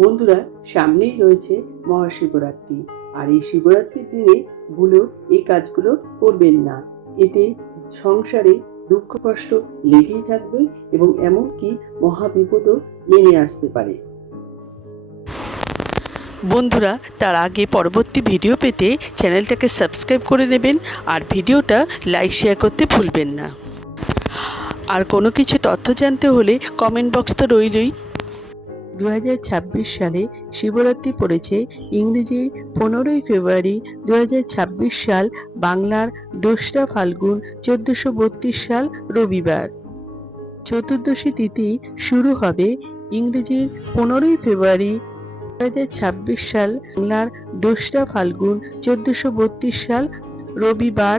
বন্ধুরা, সামনেই রয়েছে মহাশিবরাত্রি। আর এই শিবরাত্রির দিনে ভুলেও এই কাজগুলো করবেন না। এতে সংসারে দুঃখ, কষ্ট লেগেই থাকবে এবং এমনকি মহাবিপদও নেমে আসতে পারে। বন্ধুরা, তার আগে পরবর্তী ভিডিও পেতে চ্যানেলটাকে সাবস্ক্রাইব করে নেবেন আর ভিডিওটা লাইক, শেয়ার করতে ভুলবেন না। আর কোনো কিছু তথ্য জানতে হলে কমেন্ট বক্স তো রইলই। দু সালে শিবরাত্রি পড়েছে। ইংরেজি পনেরোই ফেব্রুয়ারি দু সাল বাংলার দোসরা ফাল্গুন চোদ্দশো সাল রবিবার। চতুর্দশী তিথি শুরু হবে ইংরেজির পনেরোই ফেব্রুয়ারি দু হাজার ছাব্বিশ সাল বাংলার দোসরা ফাল্গুন চোদ্দশো সাল রবিবার।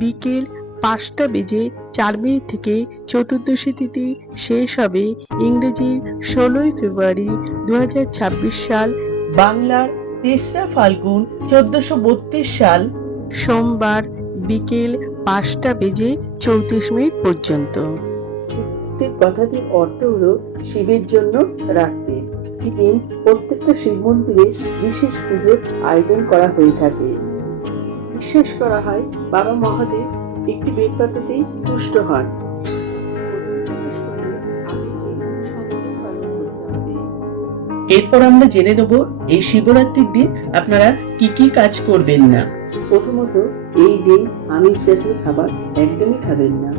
বিকেল পাঁচটা বেজে চার মিনিট থেকে চতুর্দশী তিথি শেষ হবে ইংরেজির ষোলোই ফেব্রুয়ারি দুই হাজার ছাব্বিশ সাল। বাংলার তেসরা ফাল্গুন চোদ্দশো সাল। সোমবার বিকেল পাঁচটা বেজে চৌত্রিশ মিনিট পর্যন্ত। কথাটির অর্থ হলো শিবের জন্য রাখতে দিন প্রত্যেকটা শিব মন্দিরে বিশেষ পুজোর আয়োজন করা হয়ে থাকে। বিশ্বাস করা হয় বাবা মহাদেব একটি বেলপাতাতেই তুষ্ট হন এরপর আমরা জেনে নেব এই শিবরাত্রির দিন আপনারা কি কি কাজ করবেন না? প্রথমত এই দিন আমিষ জাতীয় খাবার একদমই খাবেন না।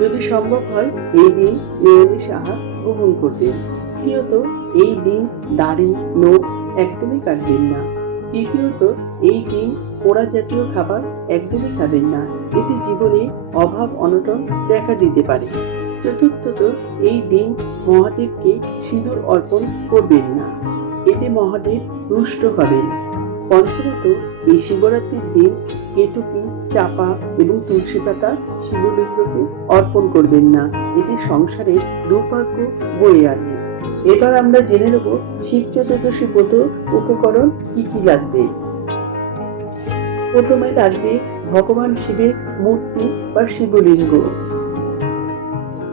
যদি সম্ভব হয় এই দিন নিরামিষ আহার গ্রহণ করবেন। দ্বিতীয়ত এই দিন দাড়ি নখ একদমই কাটবেন না। তৃতীয়ত এই দিন পোড়া জাতীয় খাবার একদমই খাবেন না। এতে জীবনে অভাব অনটন দেখা দিতে পারে। চতুর্থত, এই দিন মহাদেবকে সিঁদুর অর্পণ করবেন না। এতে মহাদেব রুষ্ট হবেন। পঞ্চমত, এই শিবরাত্রির দিন কেতুকি চাপা এবং তুলসী পাতা শিবলিঙ্গকে অর্পণ করবেন না। এতে সংসারে দুর্ভাগ্য বয়ে আনে। এবার আমরা জেনে নেব শিব চতুর্দশী ব্রত উপকরণ কি কি লাগবে। প্রথমে লাগবে ভগবান শিবের মূর্তি বা শিবলিঙ্গ।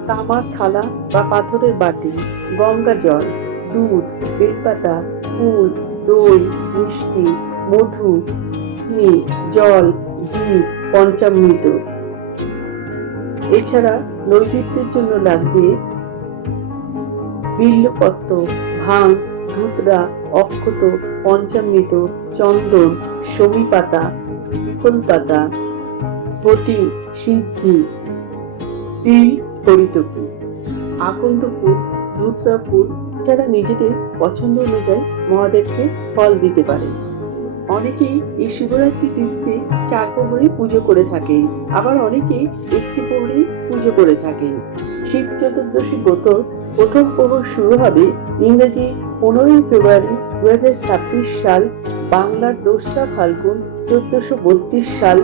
তামার থালা বা পাথরের বাটি, গঙ্গা জল, দুধ বেলপাতা ফুল, দই, মিষ্টি, মধু চিনি জল, ঘি, পঞ্চামৃত। এছাড়া নৈবেদ্যের জন্য লাগবে বিল্লপত্র, ভাং, ধুতরা, অক্ষত, পঞ্চামৃত, চন্দন সমী পাতা পাতা সিদ্ধি ফুল ধুতরা ফুল, যারা নিজেদের পছন্দ অনুযায়ী মহাদেবকে ফল দিতে অনেকেই এই শিবরাত্রি তিথিতে চার প্রহরী পুজো করে থাকেন। আবার অনেকেই একটি প্রহরী পুজো করে থাকেন। শিব চতুর্দশী ব্রত প্রথম প্রহর শুরু হবে ইংরেজি পনেরোই ফেব্রুয়ারি দু হাজার ছাব্বিশ সাল বাংলার দোসরা ফাল্গুন চোদ্দশো বত্রিশ সাল,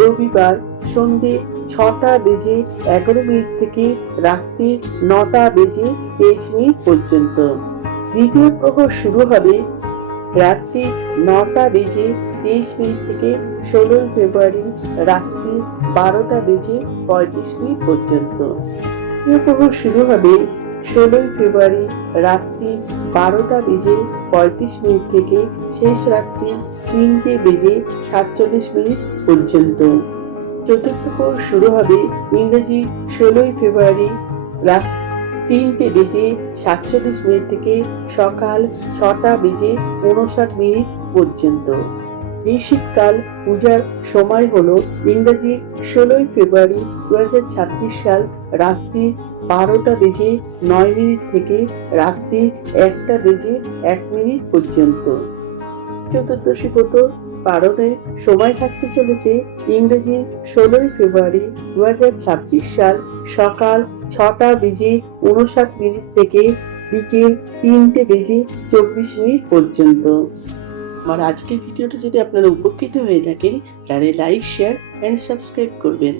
রবিবার সন্ধে ছটা বেজে এগারো মিনিট থেকে রাত্রি নটা বেজে তেইশ মিনিট পর্যন্ত। দ্বিতীয় প্রহর শুরু হবে রাত্রি নটা বেজে তেইশ মিনিট থেকে ষোলোই ফেব্রুয়ারি রাত্রি বারোটা বেজে পঁয়ত্রিশ মিনিট পর্যন্ত। তৃতীয় প্রহর শুরু হবে ষোলোই ফেব্রুয়ারি রাত্রি বারোটা বেজে পঁয়ত্রিশ মিনিট থেকে শেষ রাত্রি তিনটে বেজে সাতচল্লিশ মিনিট পর্যন্ত। চতুর্থ প্রহর শুরু হবে ইংরেজি ষোলোই ফেব্রুয়ারি রাত তিনটে বেজে সাতচল্লিশ মিনিট থেকে সকাল ছটা বেজে উনষাট মিনিট পর্যন্ত। এই শীতকাল পূজার সময় হলো ইংরেজি ষোলোই ফেব্রুয়ারি দু হাজার ছাব্বিশ সাল রাত্রি বারোটা বেজে নয় মিনিট থেকে রাত্রি একটা বেজে এক মিনিট পর্যন্ত। চতুর্দশী ব্রত পালনের সময় থাকতে চলেছে ইংরেজি ষোলোই ফেব্রুয়ারি দু ছাব্বিশ সাল সকাল ছটা বেজে উনষাট মিনিট থেকে বিকেল তিনটে বেজে চব্বিশ মিনিট পর্যন্ত। আমার আজকের ভিডিওটা যদি আপনারা উপকৃত হয়ে থাকেন, তাহলে লাইক শেয়ার অ্যান্ড সাবস্ক্রাইব করবেন।